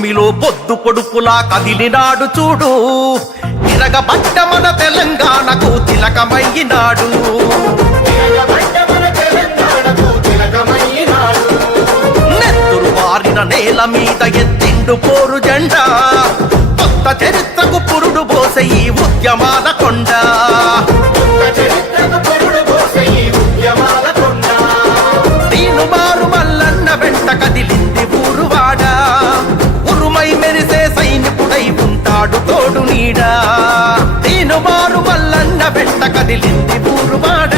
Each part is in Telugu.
భూమిలో పొద్దు పొడుపులా కదిలినాడు చూడు, తిరగబడ్డ మన తెలంగాణకు తిలకమయ్యినాడు. నెత్తురు వారిన నేల మీద ఎత్తిండు పోరు జెండా, కొత్త చరిత్రకు పురుడు పోసే ఈ ఉద్యమాల కొండ. దీను మారు మల్లన్న వెంట కదిలింది ఊరువాడ, ఉరుమై మెరిసే సైనికుడై ఉంటాడు తోడు నీడా. దీను మారు మల్లన్న వెంట కదిలింది ఊరువాడ,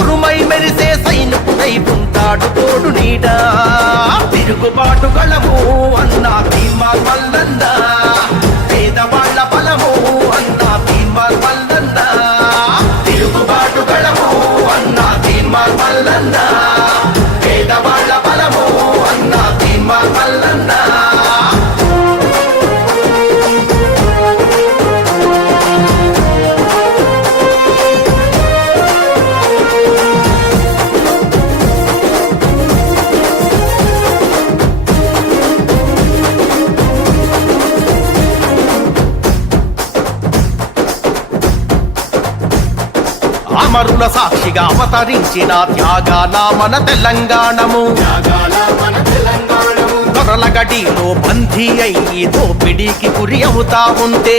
ఉరుమై మెరిసే సైనికుడై ఉంటాడు తోడు నీడా. తిరుగుబాటు గళము అన్నా తీర్మాన్ మల్లన్న, పేదవాళ్ల బలము అన్నా తీర్మాన్ మల్లన్న. తిరుగుబాటు గళము అన్నా తీర్మాన్ మల్లన్న, పేదవాళ్ల బలము అన్నా తీర్మాన్ మల్లన్న. అమరుల సాక్షిగా అవతరించిన త్యాగాల మన తెలంగాణము, దొరల గడిలో బందీ అయ్యి దోపిడీకి గురి అవుతా ఉంటే